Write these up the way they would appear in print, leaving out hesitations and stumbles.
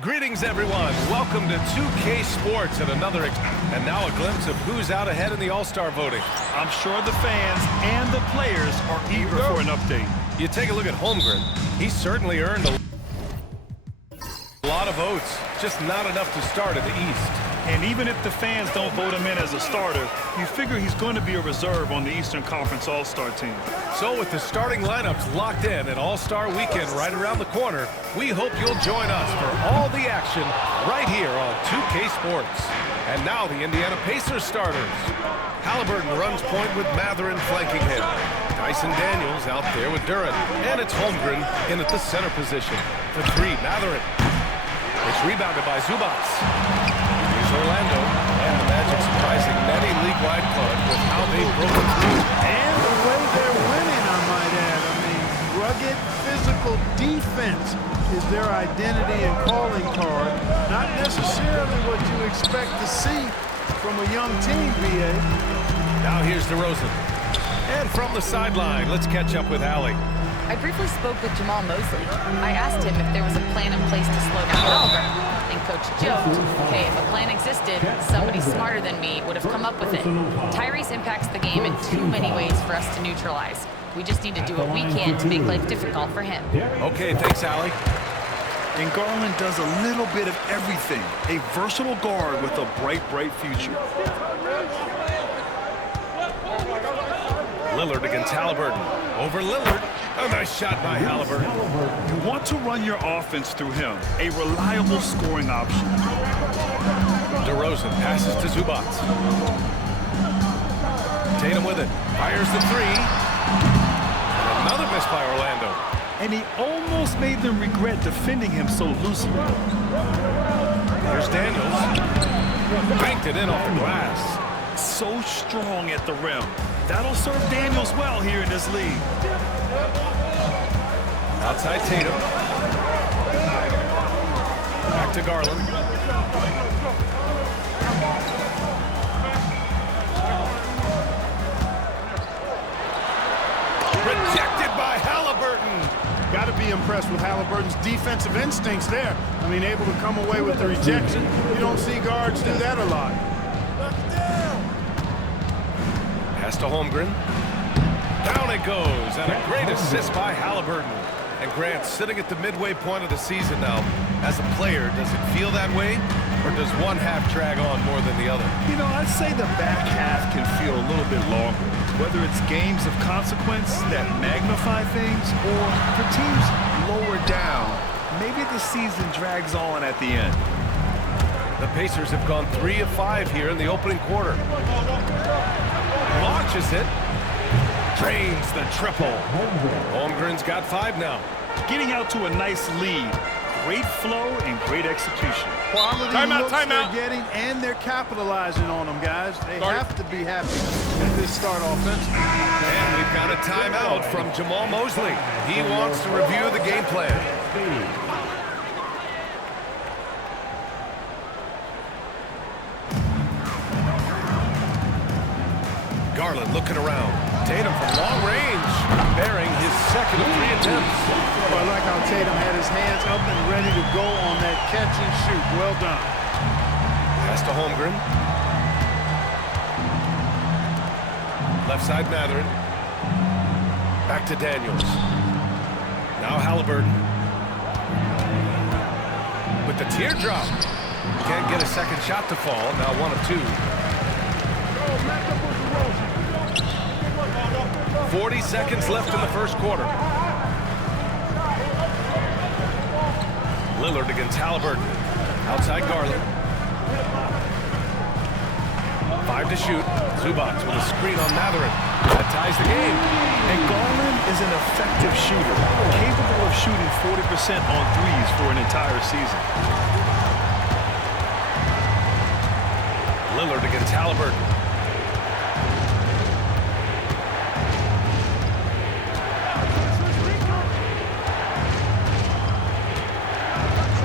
Greetings, everyone. Welcome to 2K Sports and and now a glimpse of who's out ahead in the All-Star voting. I'm sure the fans and the players are eager for an update. You take a look at Holmgren. He certainly earned a lot of votes, just not enough to start in the East. And even if the fans don't vote him in as a starter, you figure he's going to be a reserve on the Eastern Conference All-Star team. So with the starting lineups locked in and All-Star Weekend right around the corner, we hope you'll join us for all the action right here on 2K Sports. And now the Indiana Pacers starters. Halliburton runs point with Mathurin flanking him. Dyson Daniels out there with Duran. And it's Holmgren in at the center position. For three, Mathurin. It's rebounded by Zubats. Orlando, and the Magic surprising many league-wide club with how they've broken through. And the way they're winning, I might add. I mean, rugged physical defense is their identity and calling card. Not necessarily what you expect to see from a young team, BA. Now here's DeRozan. And from the sideline, let's catch up with Allie. I briefly spoke with Jamal Mosley. I asked him if there was a plan in place to slow down Halliburton. And Coach joked, hey, if a plan existed, somebody smarter than me would have come up with it. Tyrese impacts the game in too many ways for us to neutralize. We just need to do what we can to make life difficult for him. Okay, thanks, Allie. And Garland does a little bit of everything. A versatile guard with a bright, bright future. Lillard against Halliburton. Over Lillard. A nice shot by Halliburton. You want to run your offense through him. A reliable scoring option. DeRozan passes to Zubats. Tatum with it. Fires the three. And another miss by Orlando. And he almost made them regret defending him so loosely. Here's Daniels. Banked it in off the glass. So strong at the rim. That'll serve Daniels well here in this league. Outside Tatum. Back to Garland. Rejected by Halliburton. Got to be impressed with Halliburton's defensive instincts there. I mean, able to come away with the rejection. You don't see guards do that a lot. Pass to Holmgren. Down it goes, and a great assist by Halliburton. And Grant, sitting at the midway point of the season now, as a player, does it feel that way? Or does one half drag on more than the other? You know, I'd say the back half can feel a little bit longer. Whether it's games of consequence that magnify things, or for teams lower down, maybe the season drags on at the end. The Pacers have gone 3 of 5 here in the opening quarter. Launches it. Drains the triple. Holmgren's got 5 now. Getting out to a nice lead. Great flow and great execution. Quality looks they're getting, and they're capitalizing on them, guys. They have to be happy with this start offense. And we've got a timeout from Jamal Mosley. He wants to review the game plan. Garland looking around. Tatum from long range, bearing his second of 3 attempts. Oh, I like how Tatum had his hands up and ready to go on that catch and shoot. Well done. Pass to Holmgren. Left side Mathurin. Back to Daniels. Now Halliburton. With the teardrop. Can't get a second shot to fall. Now 1 of 2. 40 seconds left in the first quarter. Lillard against Halliburton. Outside Garland. 5 to shoot. Zubats with a screen on Mathurin. That ties the game. And Garland is an effective shooter, capable of shooting 40% on threes for an entire season. Lillard against Halliburton.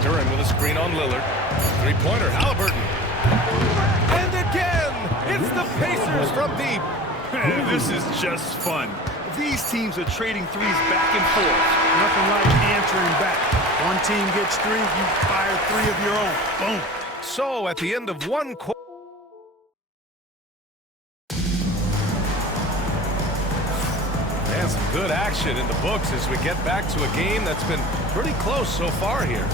Duran with a screen on Lillard. Three-pointer, Halliburton. And again, it's the Pacers from deep. This is just fun. These teams are trading threes back and forth. Nothing like answering back. One team gets three, you fire three of your own. Boom. So at the end of one quarter, and some good action in the books as we get back to a game that's been pretty close so far here.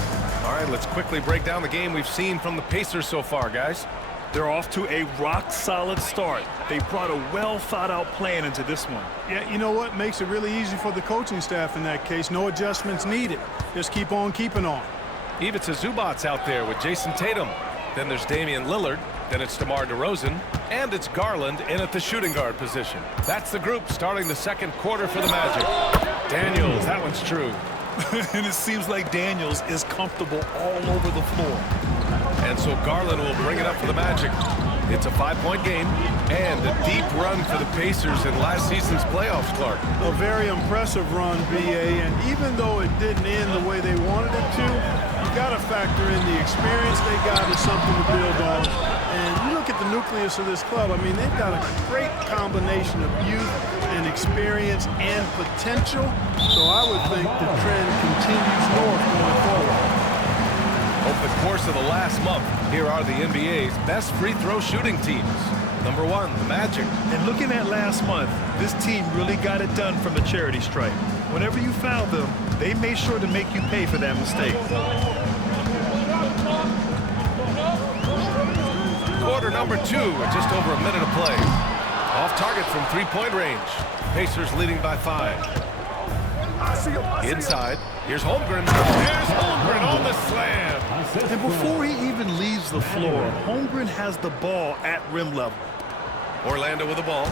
All right, let's quickly break down the game we've seen from the Pacers so far, guys. They're off to a rock-solid start. They brought a well-thought-out plan into this one. Yeah, you know what? Makes it really easy for the coaching staff in that case. No adjustments needed. Just keep on keeping on. Ivica Zubac's out there with Jason Tatum. Then there's Damian Lillard. Then it's DeMar DeRozan. And it's Garland in at the shooting guard position. That's the group starting the second quarter for the Magic. Daniels, that one's true. And it seems like Daniels is comfortable all over the floor. And so Garland will bring it up for the Magic. It's a 5-point game and a deep run for the Pacers in last season's playoffs, Clark. A very impressive run, BA, and even though it didn't end the way they wanted it to, you got to factor in the experience they got as something to build on. And you look at the nucleus of this club, I mean, they've got a great combination of youth and experience and potential. So I would think the trend continues north going forward. Over the course of the last month, here are the NBA's best free throw shooting teams. Number 1, the Magic. And looking at last month, this team really got it done from the charity stripe. Whenever you fouled them, they made sure to make you pay for that mistake. Quarter number 2, with just over a minute of play. Off target from three-point range. Pacers leading by 5. Inside, here's Holmgren. There's Holmgren on the slam. And before he even leaves the floor, Holmgren has the ball at rim level. Orlando with the ball.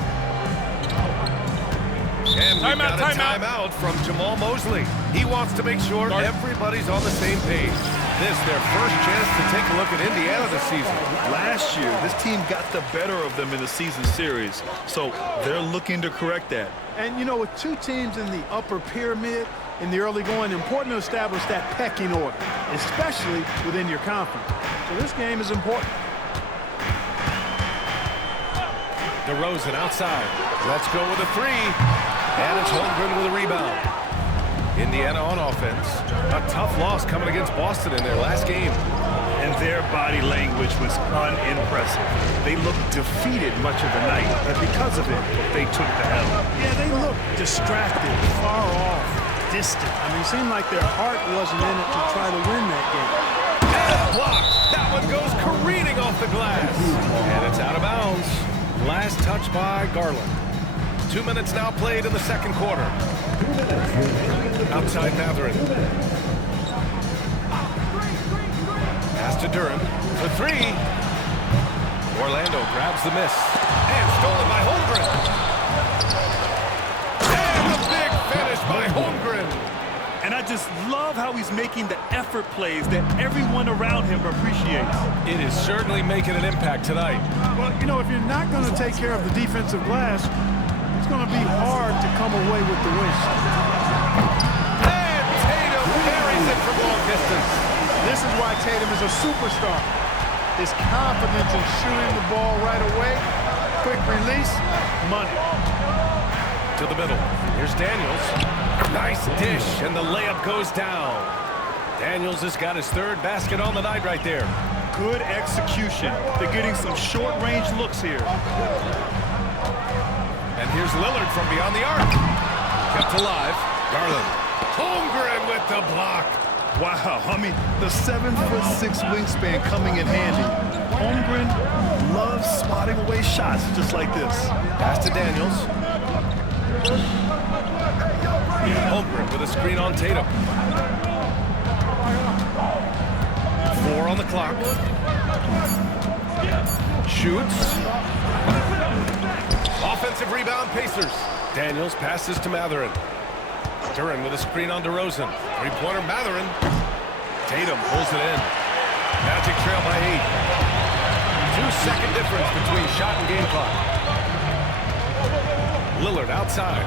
And we've got a timeout from Jamal Mosley. He wants to make sure everybody's on the same page. This their first chance to take a look at Indiana this season. Last year, this team got the better of them in the season series, so they're looking to correct that. And, you know, with two teams in the upper pyramid in the early going, important to establish that pecking order, especially within your conference. So this game is important. DeRozan outside. Let's go with a 3. And it's Holmgren with a rebound. Indiana on offense. A tough loss coming against Boston in their last game. And their body language was unimpressive. They looked defeated much of the night, and because of it, they took the L. Yeah, they looked distracted, far off, distant. I mean, it seemed like their heart wasn't in it to try to win that game. And blocked. That one goes careening off the glass. And it's out of bounds. Last touch by Garland. 2 minutes now played in the second quarter. Outside Matherin. Pass to Duran for 3. Orlando grabs the miss. And stolen by Holmgren. And a big finish by Holmgren. And I just love how he's making the effort plays that everyone around him appreciates. It is certainly making an impact tonight. Well, you know, if you're not going to take care of the defensive glass, it's going to be hard to come away with the win. And Tatum carries it from long distance. This is why Tatum is a superstar. His confidence in shooting the ball right away, quick release, money. To the middle. Here's Daniels. Nice dish, and the layup goes down. Daniels has got his 3rd basket on the night right there. Good execution. They're getting some short-range looks here. And here's Lillard from beyond the arc. Kept alive. Garland. Holmgren with the block. Wow, I mean, the 7'6" wingspan coming in handy. Holmgren loves spotting away shots just like this. Pass to Daniels. Holmgren with a screen on Tatum. 4 on the clock. Shoots. Offensive rebound, Pacers. Daniels passes to Matherin. Duran with a screen on DeRozan. 3-pointer Matherin. Tatum pulls it in. Magic trail by 8. 2-second difference between shot and game clock. Lillard outside.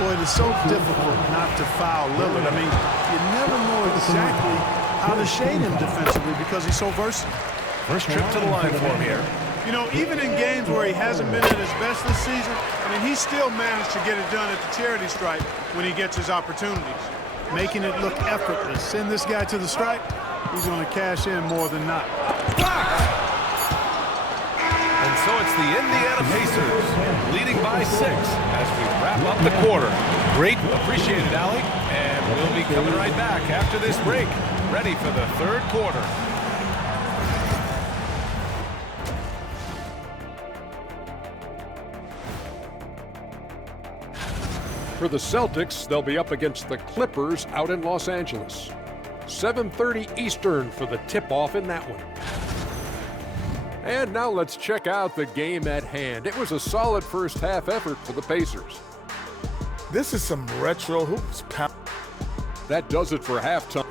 Boy, it is so difficult not to foul Lillard. I mean, you never know exactly how to shade him defensively because he's so versatile. First trip to the line for him here. You know, even in games where he hasn't been at his best this season, I mean, he still managed to get it done at the charity stripe when he gets his opportunities, making it look effortless. Send this guy to the stripe, he's going to cash in more than not. And so it's the Indiana Pacers leading by 6 as we wrap up the quarter. Great, appreciated, Allie. And we'll be coming right back after this break, ready for the third quarter. For the Celtics, they'll be up against the Clippers out in Los Angeles. 7:30 Eastern for the tip-off in that one. And now let's check out the game at hand. It was a solid first half effort for the Pacers. This is some retro hoops. That does it for halftime.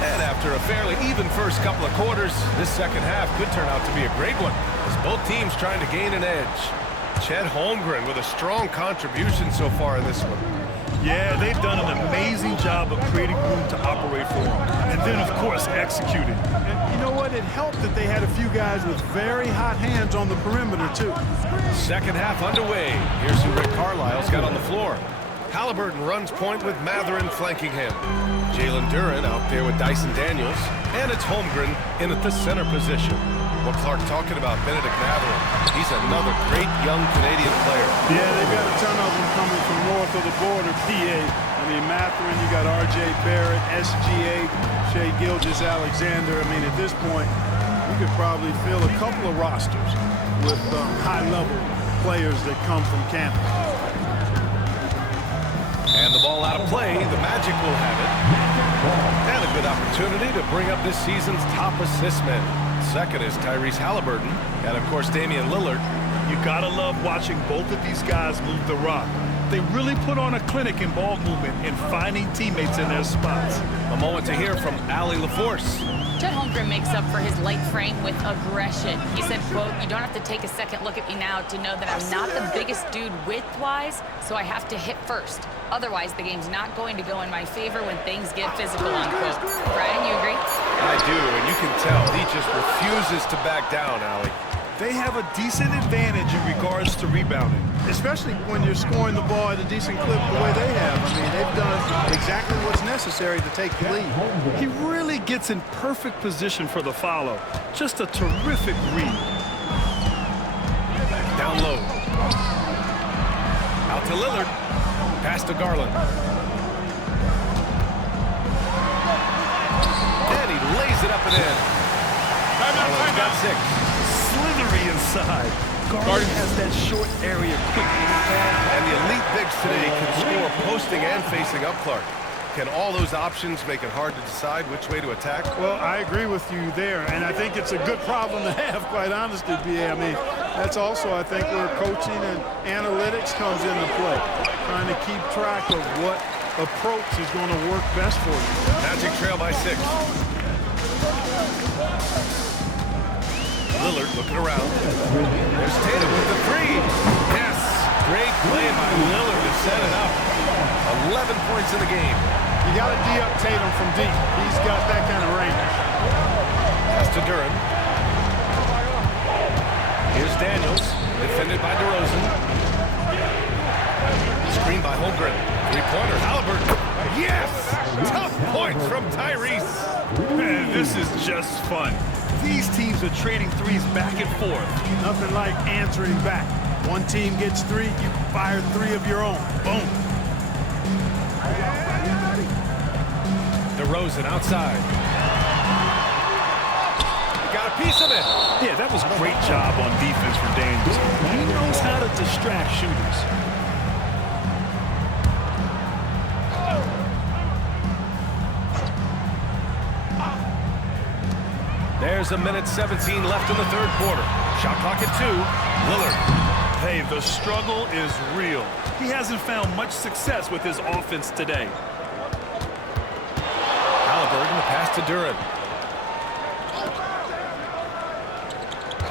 And after a fairly even first couple of quarters, this second half could turn out to be a great one, as both teams trying to gain an edge. Chet Holmgren with a strong contribution so far in this one. Yeah, they've done an amazing job of creating room to operate for him. And then, of course, executing. And you know what? It helped that they had a few guys with very hot hands on the perimeter, too. Second half underway. Here's who Rick Carlisle's got on the floor. Halliburton runs point with Mathurin flanking him. Jalen Duren out there with Dyson Daniels. And it's Holmgren in at the center position. What Clark talking about Benedict Mathurin. He's another great young Canadian player. Yeah, they've got a ton of them coming from north of the border, PA. I mean, Mathurin, you got R.J. Barrett, SGA, Shai Gilgeous-Alexander. I mean, at this point, you could probably fill a couple of rosters with high-level players that come from campus. And the ball out of play. The Magic will have it. And a good opportunity to bring up this season's top assist man. Second is Tyrese Halliburton. And, of course, Damian Lillard. You gotta love watching both of these guys move the rock. They really put on a clinic in ball movement and finding teammates in their spots. A moment to hear from Allie LaForce. Chet Holmgren makes up for his light frame with aggression. He said, quote, "You don't have to take a second look at me now to know that I'm not the biggest dude width-wise, so I have to hit first. Otherwise, the game's not going to go in my favor when things get physical," unquote. Brian, you agree? I do, and you can tell he just refuses to back down, Allie. They have a decent advantage in regards to rebounding. Especially when you're scoring the ball at a decent clip the way they have. I mean, they've done exactly what's necessary to take the lead. He really gets in perfect position for the follow. Just a terrific read. Down low. Out to Lillard. Pass to Garland. And he lays it up and in. Garland's got 6. Slithery inside. Garland has that short area quickness. And the elite bigs today can score posting and facing up, Clark. Can all those options make it hard to decide which way to attack? Well, I agree with you there, and I think it's a good problem to have, quite honestly, BA. I mean, that's also, I think, where coaching and analytics comes into play. Trying to keep track of what approach is going to work best for you. Magic trail by 6. Lillard looking around. There's Tatum with the 3. Yes! Great play by Lillard to set it up. 11 points in the game. You got to D-up Tatum from deep. He's got that kind of range. Pass to Duren. Here's Daniels, defended by DeRozan. Screen by Holmgren. Three-pointer, Halliburton. Yes! Tough points from Tyrese. Man, this is just fun. These teams are trading threes back and forth. Nothing like answering back. One team gets 3, you fire 3 of your own. Boom. DeRozan outside. Got a piece of it. Yeah, that was a great job on defense from Daniels. He knows how to distract shooters. There's a minute 17 left in the third quarter. Shot clock at 2. Lillard. Hey, the struggle is real. He hasn't found much success with his offense today. Halliburton, the pass to Duren.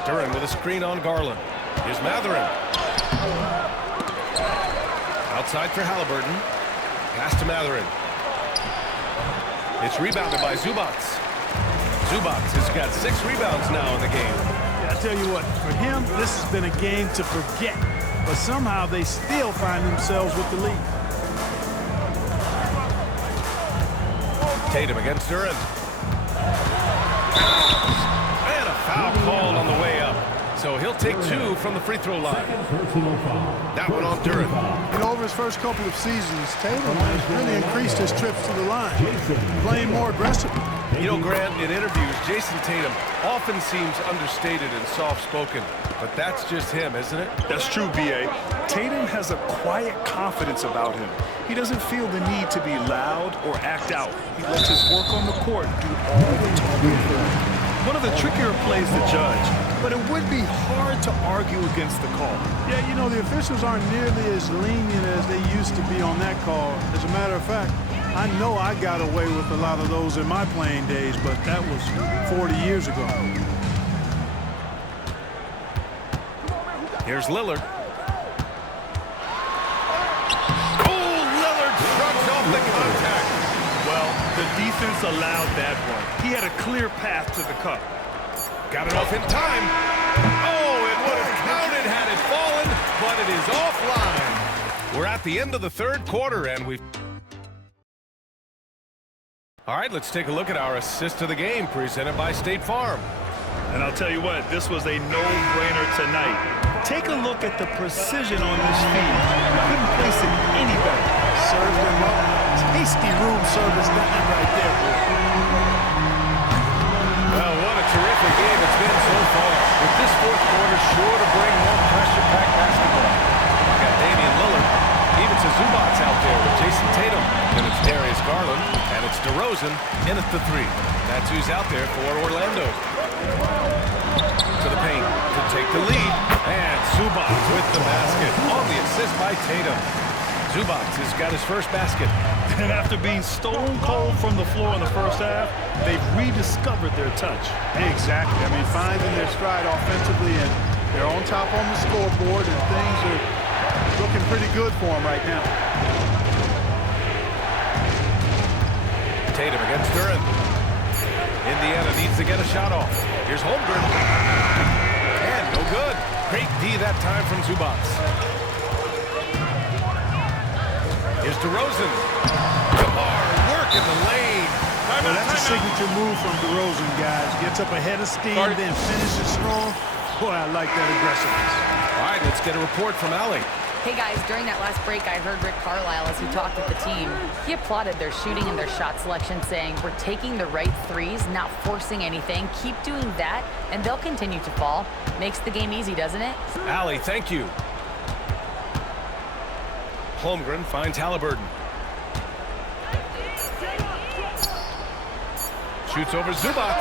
Duren with a screen on Garland. Here's Matherin. Outside for Halliburton. Pass to Matherin. It's rebounded by Zubac. Zubac has got 6 rebounds now in the game. Yeah, I tell you what, for him, this has been a game to forget. But somehow they still find themselves with the lead. Tatum against Duran. And a foul called on the way up. So he'll take 2 from the free throw line. That one on Duran. You know, over his first couple of seasons, Tatum has really increased his trips to the line, playing more aggressively. You know, Grant, in interviews, Jason Tatum often seems understated and soft-spoken, but that's just him, isn't it? That's true, B.A. Tatum has a quiet confidence about him. He doesn't feel the need to be loud or act out. He lets his work on the court do all the talking for him. One of the trickier plays to judge, but it would be hard to argue against the call. Yeah, you know, the officials aren't nearly as lenient as they used to be on that call. As a matter of fact, I know I got away with a lot of those in my playing days, but that was 40 years ago. Here's Lillard. Oh, Lillard shrugs off the contact. Well, the defense allowed that one. He had a clear path to the cup. Got it off in time. Oh, it would have counted had it fallen, but it is offline. We're at the end of the third quarter, and we've... All right, let's take a look at our assist of the game presented by State Farm. And I'll tell you what, this was a no-brainer tonight. Take a look at the precision on this feed. Couldn't place it any better. Served him up. Tasty room service, nothing right there, boy. Well, what a terrific game it's been so far. With this fourth quarter sure to bring more pressure-packed basketball. We've got Damian Lillard. Even to Zubac out there with Jason Tatum. Then it's Darius Garland. And it's DeRozan in at the 3. That's who's out there for Orlando. To the paint to take the lead. And Zubac with the basket on the assist by Tatum. Zubac has got his first basket. And after being stone cold from the floor in the first half, they've rediscovered their touch. Exactly. I mean, finding their stride offensively, and they're on top on the scoreboard, and things are looking pretty good for them right now. Tatum against Duran. Indiana needs to get a shot off. Here's Holmgren. And no good. Great D that time from Zubac. Here's DeRozan. DeMar work in the lane. Well, that's a signature move from DeRozan, guys. Gets up ahead of steam, then finishes strong. Boy, I like that aggressiveness. All right, let's get a report from Allie. Hey guys, during that last break, I heard Rick Carlisle as he talked with the team. He applauded their shooting and their shot selection, saying, "We're taking the right threes, not forcing anything. Keep doing that, and they'll continue to fall." Makes the game easy, doesn't it? Allie, thank you. Holmgren finds Halliburton. Shoots over Zubac.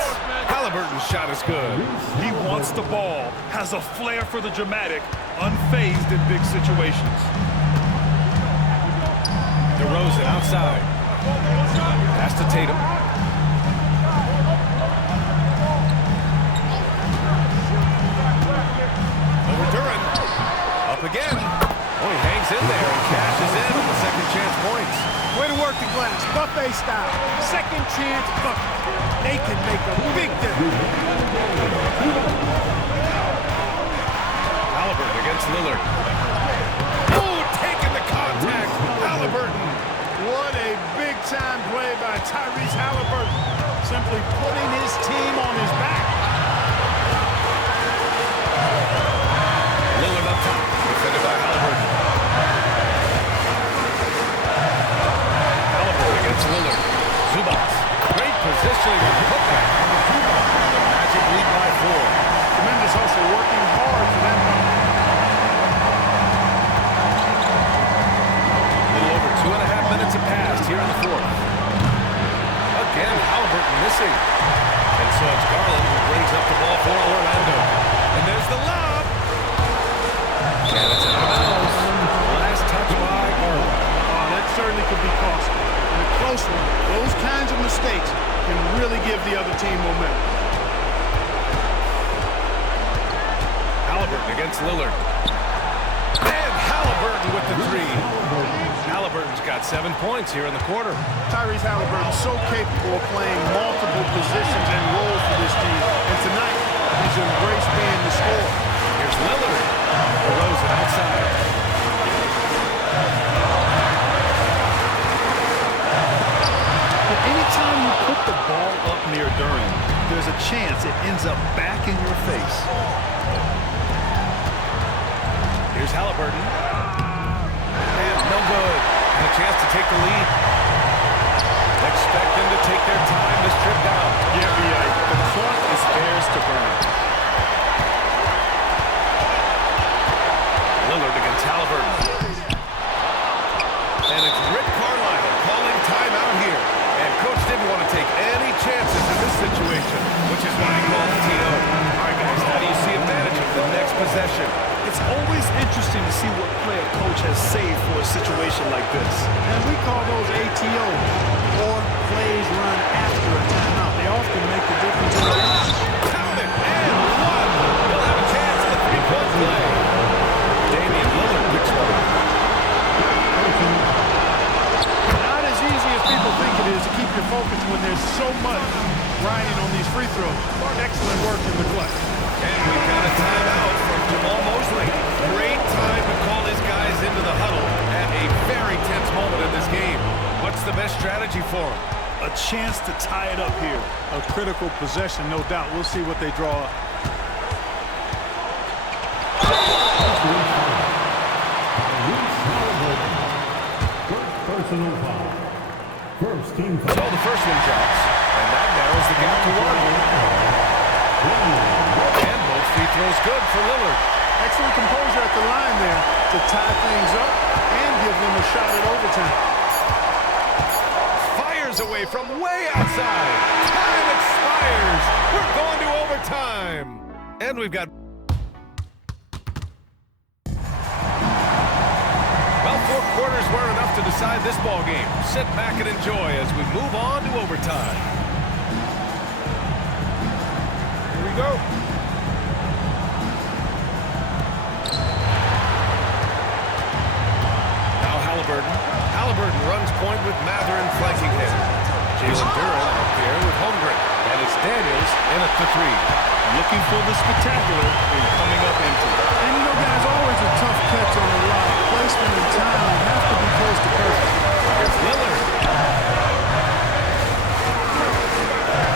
Halliburton's shot is good. He wants the ball, has a flair for the dramatic, unfazed in big situations. DeRozan outside. Pass to Tatum. Over Duran. Up again. Oh, he hangs in there and cashes in on the second chance points. Way to work the glass, buffet style. Second chance bucket. They can make a big difference. Halliburton against Lillard. Oh, taking the contact. Halliburton. What a big-time play by Tyrese Halliburton. Simply putting his team on his back. Lillard up top. Defended by Halliburton. Halliburton against Lillard. Zubac. Great positioning on the putback. The Magic lead by 4. Tremendous hustle, working hard for that one. A little over 2.5 minutes have passed here in the fourth. Again, Halliburton missing. And so it's Garland who brings up the ball for Orlando. And there's the lob. And it's out of bounds. Last touch by Garland. Oh, that certainly could be costly. In a close one, those kinds of mistakes can really give the other team momentum. Halliburton against Lillard. And Halliburton with the three. Halliburton's got 7 points here in the quarter. Tyrese Halliburton so capable of playing multiple positions and roles for this team. And tonight, he's embraced being the scorer. Here's Lillard. DeRozan outside. But anytime you put the ball up near Durham, there's a chance it ends up back in your face. Here's Halliburton. And no good. And a chance to take the lead. Expect them to take their time this trip down. Yeah, B.A. The clock is theirs to burn. Lillard against Halliburton. And it's Rick Carlisle calling timeout here. And coach didn't want to take any chances in this situation, which is why he called the TO. All right, guys, how do you see him managing the next possession? It's always interesting to see what play a coach has saved for a situation like this. And we call those ATOs, or plays run after a timeout. They often make the difference in the game. Count it, and one. He'll have a chance at the three-point play. Damian Lillard picks one. Not as easy as people think it is to keep your focus when there's so much riding on these free throws. Excellent work in the clutch. And we've got a timeout from Jamal Mosley. Great time to call his guys into the huddle at a very tense moment in this game. What's the best strategy for him? A chance to tie it up here. A critical possession, no doubt. We'll see what they draw up. First team So the first one drops, and that narrows the gap to one. And both free throws good for Lillard. Excellent composure at the line there to tie things up and give them a shot at overtime. Fires away from way outside. Time expires. We're going to overtime. And we've got... Well, 4 quarters weren't enough to decide this ball game. Sit back and enjoy as we move on to overtime. Here we go. Now Halliburton. Halliburton runs point with Matherin flanking him. Jalen Duren up there with Holmgren. And it's Daniels in at the three. Looking for the spectacular and coming up empty. And you know, guys, always a tough catch on the line. Placement and timing have to be close to perfect. Here's Lillard.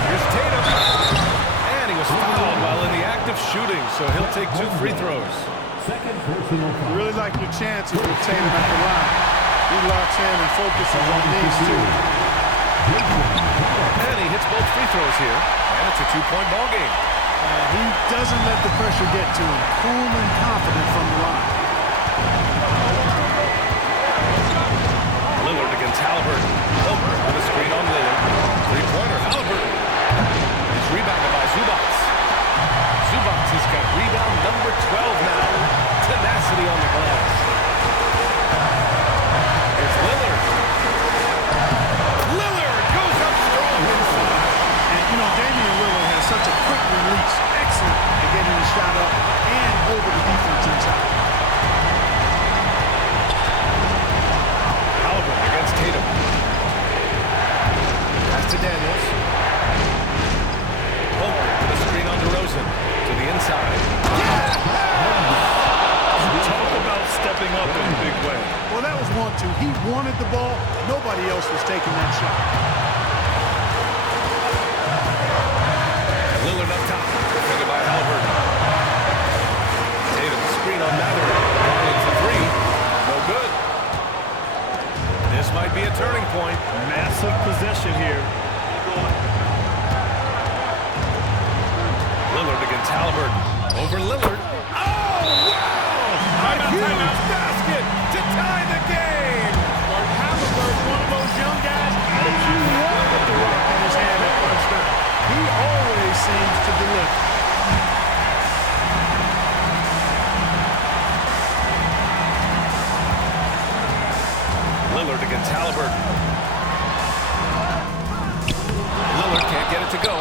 Here's Tatum. And he was fouled while in the act of shooting, so he'll take 2 free throws. You really like your chances with Tatum at the line. He locks in and focuses on these two. And he hits both free throws here, and it's a 2-point ball game. He doesn't let the pressure get to him. Cool and confident from the line. Lillard against Halliburton. Holmgren with a screen on Lillard. Three-pointer, Halliburton. He's rebounded by Zubac. Zubac has got rebound number 12 now. Tenacity on the glass. Here's Lillard. Lillard goes up strong inside. And, you know, Damian Lillard has such a quick release. Excellent at getting the shot up and over the defense inside. Halliburton against Tatum. Pass to Daniels. Holmgren with a screen on DeRozan to the inside. Talk about stepping up in a big way. Well, that was 1-2. He wanted the ball. Nobody else was taking that shot. Lillard up top, defended by Halliburton. Tatum screen on Matherin. Long for 3. No good. This might be a turning point. Massive possession here. Lillard against Halliburton. Over Lillard. Oh, wow! A huge basket to tie the game! Halliburton, one of those young guys that you want with the rock in his hand at first time. He always seems to deliver. Lillard against Halliburton. Lillard can't get it to go.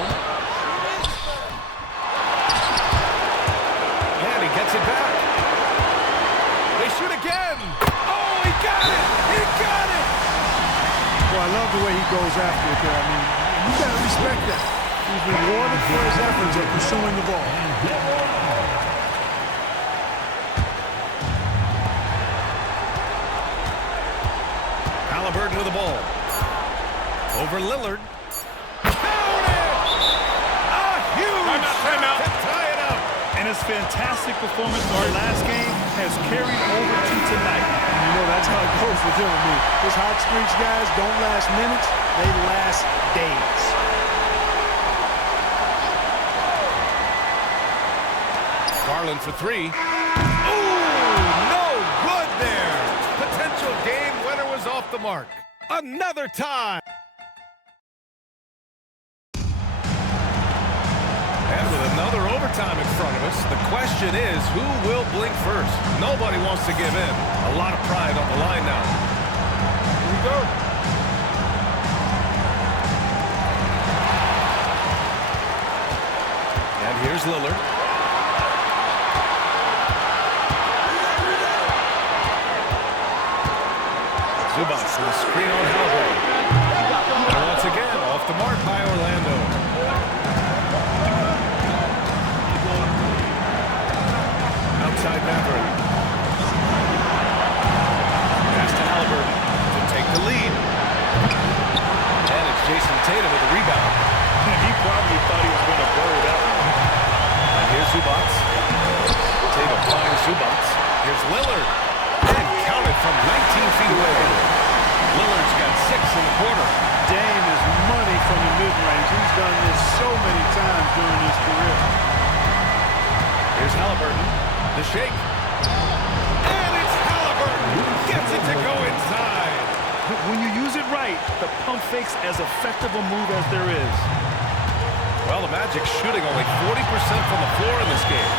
And he gets it back. Well, I love the way he goes after it there. I mean, you got to respect that. He's rewarded for his efforts of pursuing the ball. Halliburton with the ball. Over Lillard. Count it! A huge timeout. to tie it up. And his fantastic performance in our last game has carried over to tonight. You know, that's how it goes with him. I mean, his hot streaks, guys, don't last minutes. They last days. Garland for three. Ooh, no good there. Potential game winner was off the mark. Another tie. And with another overtime in front of us, the question is, who will blink first? Nobody wants to give in. A lot of pride on the line now. Here we go. And here's Lillard. Zubac with a screen on Halliburton. And once again, off the mark by Orlando. Outside Mathurin. Pass to Halliburton to take the lead. And it's Jason Tatum with the rebound. He probably thought he was going to bury that one. And here's Zubac. Tatum finds Zubac. Here's Lillard. And counted from 19 feet away. Lillard's got 6 in the quarter. Dame is money from the mid-range. He's done this so many times during his career. Here's Halliburton. The shake. And it's Halliburton. Gets it to go inside. When you use it right, the pump fake's as effective a move as there is. Well, the Magic shooting only 40% from the floor in this game.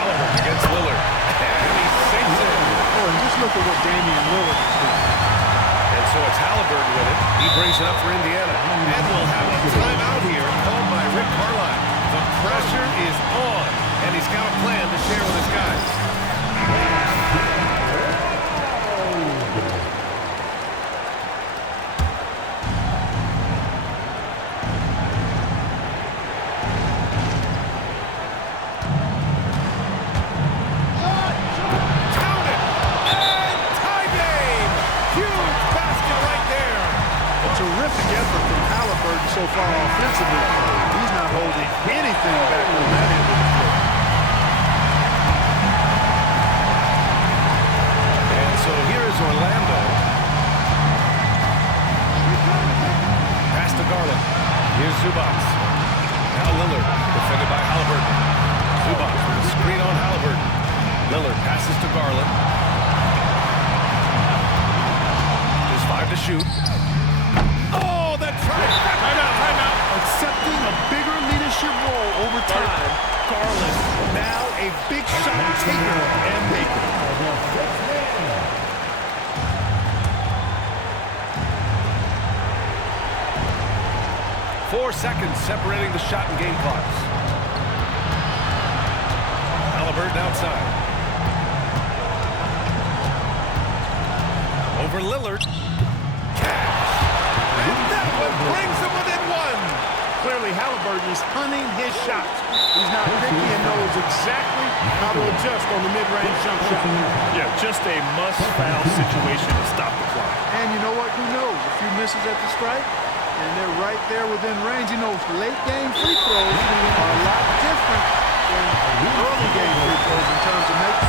Halliburton against Lillard. And he sinks it. Oh, and just look at what Damian Lillard is doing. And so it's Halliburton with it. He brings it up for Indiana. And we'll have a timeout here called by Rick Carlisle. The pressure is on, and he's got a plan to share with his guys. Count it! And tie game! Huge basket right there! A terrific effort from Halliburton so far offensively. He's not holding anything back on that end of the floor. And so here is Orlando. Pass to Garland. Here's Zubac. Now Lillard, defended by Halliburton. Zubac with a screen on Halliburton. Lillard passes to Garland. Just 5 to shoot. Oh, that try! Timeout! Accepting a bigger leadership role over time, Garland now a big shot taker and maker. 4 seconds separating the shot and game clocks. Halliburton outside. Over Lillard. Cash! And that one brings him within one! Clearly, Halliburton is hunting his shots. He's not picky and knows exactly how to adjust on the mid-range jump shot. Yeah, just a must-foul situation to stop the clock. And you know what? Who knows? A few misses at the strike, and they're right there within range. You know, late-game free throws are a lot different than early-game free throws in terms of making.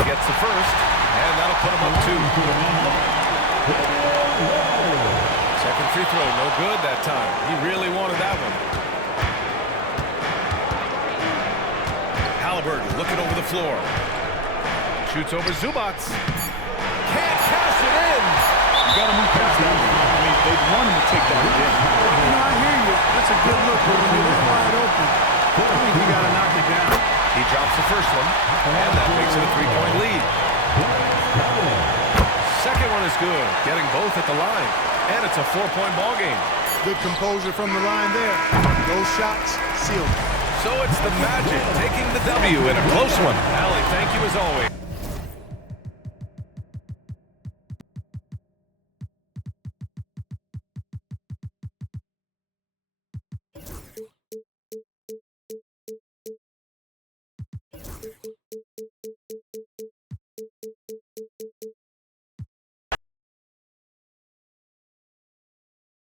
He gets the first, and that'll put him up 2. Second free throw, no good that time. He really wanted that one. Halliburton looking over the floor. Shoots over Zubac. Can't cash it in. You got to move past that one. I mean, they want him to take that again. You know, I hear you. That's a good look, but when you're wide open, I think you got to knock it down. He drops the first one, and that makes it a 3-point lead. Second one is good, getting both at the line. And it's a 4-point ball game. Good composure from the line there. Those shots sealed. So it's the Magic taking the W in a close one. Allie, thank you as always.